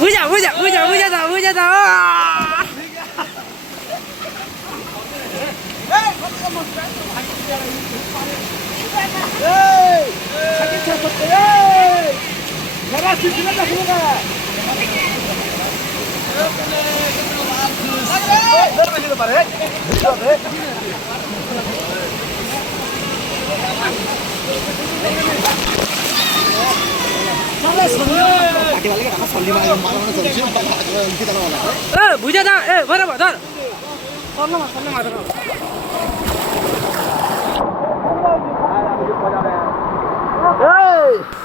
বুঝা বুঝা বুঝা বুঝা দাও বুঝা দাও বুঝা দাও এ বড় ধর সামনে মাথা এই